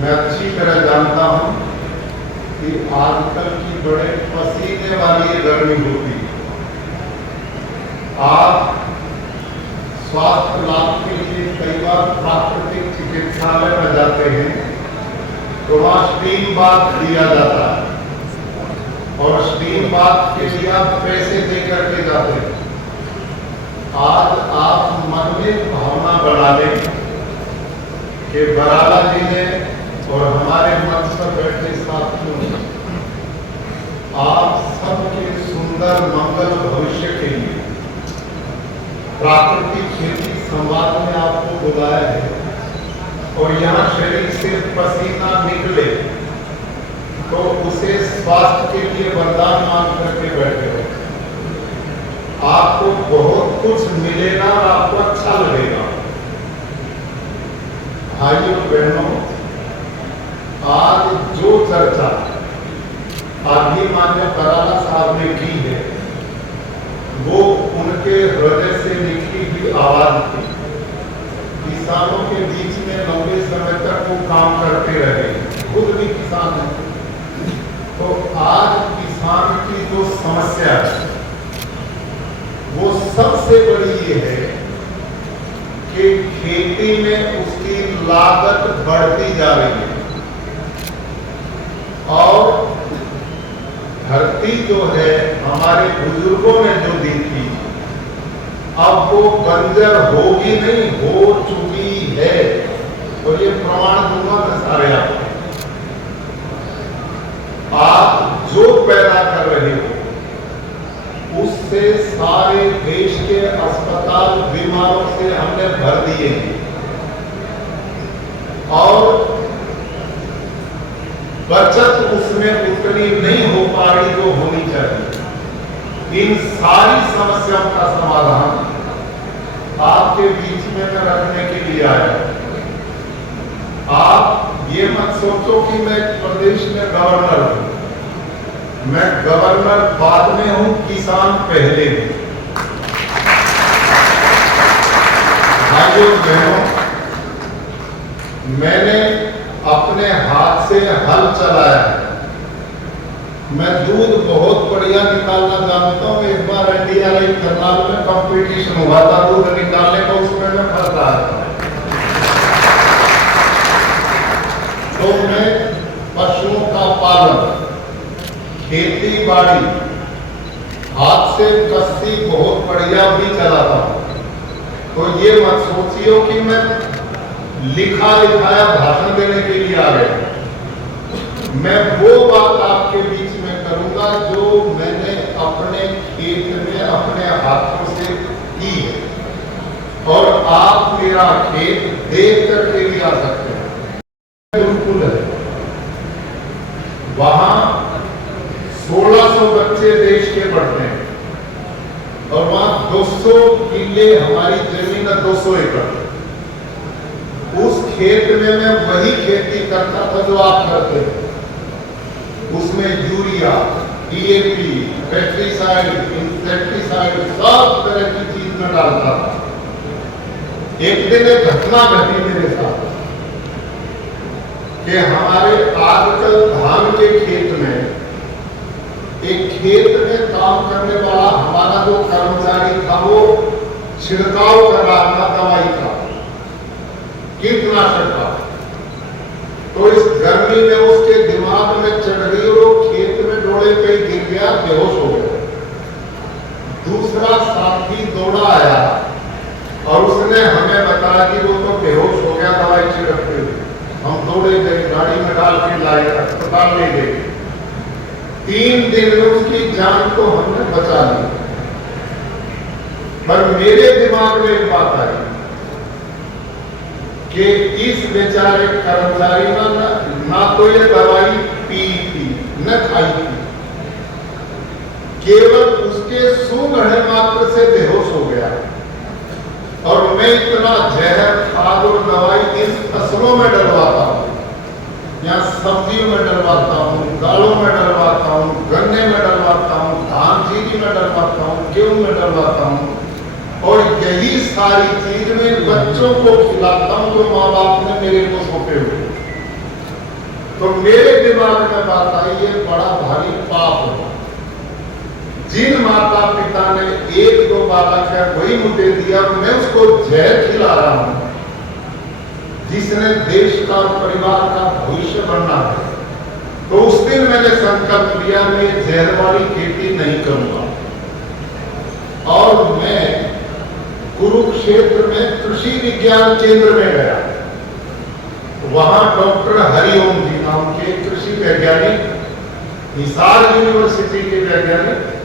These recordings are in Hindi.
मैं अच्छी तरह जानता हूं कि आजकल की बड़े पसीने वाली गर्मी होती है। आप स्वास्थ्य लाभ के लिए कई बार प्राकृतिक चिकित्सालय में जाते हैं तो वहां स्टीम बाथ दिया जाता है और स्टीम बाथ के लिए आप पैसे दे करके जाते हैं। आज आप मन में भावना बढ़ा लें कि बराला जी ने और हमारे मंच पर बैठे साथियों आप सबके सुंदर मंगल भविष्य के लिए प्राकृतिक खेती संवाद में आपको बुलाया है और यहाँ शरीर से पसीना निकले तो उसे स्वास्थ्य के लिए वरदान मांग करके बैठे हो। आपको बहुत कुछ मिलेगा और आपको अच्छा लगेगा। भाइयों बहनों, आज जो चर्चा अभिमान्य बराला साहब ने की है वो उनके हृदय से निकली हुई आवाज थी। किसानों के बीच में लंबे समय तक वो काम करते रहे, खुद भी किसान है। तो आज किसान की जो समस्या है वो सबसे बड़ी ये है कि खेती में उसकी लागत बढ़ती जा रही है और धरती जो है हमारे बुजुर्गों ने जो दी थी अब वो बंजर होगी नहीं, हो चुकी है। और ये प्रमाण दूंगा मैं सारे आप जो पैदा कर रहे हो उससे सारे देश के अस्पताल बीमारों से हमने भर दिए हैं और बचत उसमें उतनी नहीं हो पा रही जो होनी चाहिए। इन सारी समस्याओं का समाधान आपके बीच में मैं रखने के लिए आया। आप ये मत सोचो कि मैं प्रदेश में गवर्नर हूं, मैं गवर्नर बाद में हूं, किसान पहले हूं। भाइयों बहनों, मैंने अपने हाथ से हल चलाया है। मैं दूध बहुत बढ़िया निकालना जानता हूं। एक बार NDRI करनाल में कंपटीशन हुआ था दूध निकालने का, उसमें मैं फर्स्ट आया था। तो मैं पशुओं का पालन, खेती बाड़ी, हाथ से कस्सी बहुत बढ़िया भी चलाता हूं। तो ये मत सोचियो कि मैं लिखा लिखाया भाषण देने के लिए आ गया। मैं वो बात आपके बीच में करूंगा जो मैंने अपने खेत में अपने हाथों से की है और आप मेरा खेत देख करके भी आ सकते हैं। बिल्कुल है, वहां 1600 बच्चे देश के पढ़ते हैं और वहां 200 किले हमारी जमीन है, 200 एकड़। उस खेत में मैं वही खेती करता था जो आप करते थे। उसमें यूरिया, DAP, पेस्टिसाइड, इंसेक्टिसाइड सब तरह की चीज में डालता था। एक दिन एक घटना घटी मेरे साथ कि हमारे आजकल धान के खेत में एक खेत में काम करने वाला हमारा जो कर्मचारी था वो छिड़काव कर रहा था दवाई का, कीटनाशक का। तो इस गर्मी में उसके दिमाग में चढ़ गई और वो खेत में डोले पे गिर गया, बेहोश हो गया। दूसरा साथी दौड़ा आया और उसने हमें बताया कि वो तो बेहोश हो गया दवाई छिड़कते हुए। हम दौड़े गए, गाड़ी में डाल के लाए, अस्पताल ले गए। 3 दिन में उसकी जान को हमने बचा ली। पर मेरे दिमाग में एक बात आई कि इस बेचारे कर्मचारी ना तो ये दवाई पी थी न खाई थी, केवल उसके सूंघने मात्र से बेहोश हो गया। और मैं इतना जहर, खाद और दवाई इन फसलों में डलवाता हूं, यहाँ सब्जियों में डलवाता हूँ, दालों में डलवाता हूँ, गन्ने में डलवाता हूँ, धान जीरी में डलवाता हूँ, गेहूं में डलवाता हूँ और यही सारी चीज में बच्चों को खिलाता हूँ जो माँ बाप ने मेरे को सौंपे हुए। तो मेरे दिमाग में बात आई, ये बड़ा भारी पाप है। जिन माता पिता ने एक दो बालक है वही मुझे दिया, मैं उसको जहर खिला रहा हूं, जिसने देश का और परिवार का भविष्य बनना है। तो उस दिन मैंने संकल्प लिया, मैं जहर वाली खेती नहीं करूंगा। और मैं कुरुक्षेत्र में कृषि विज्ञान केंद्र में गया। वहां डॉक्टर हरिओम जी नाम के कृषि वैज्ञानिक, हिसार यूनिवर्सिटी के वैज्ञानिक,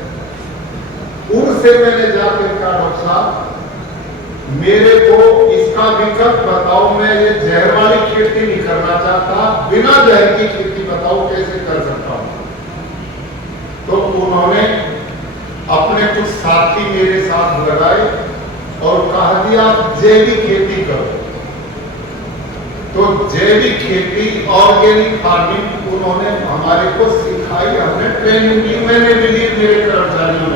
उनसे मैंने जाकर कहा, डॉक्टर साहब मेरे को इसका विकल्प बताओ, मैं ये जहर वाली खेती नहीं करना चाहता, बिना जहर की खेती बताओ कैसे कर सकता हूं। तो उन्होंने अपने कुछ साथी मेरे साथ लगाए और कहा दिया आप जैविक खेती करो। तो जैविक खेती, ऑर्गेनिक फार्मिंग उन्होंने हमारे को सिखाई, हमने ट्रेनिंग ली, मैंने भी ली, मेरे कर्मचारियों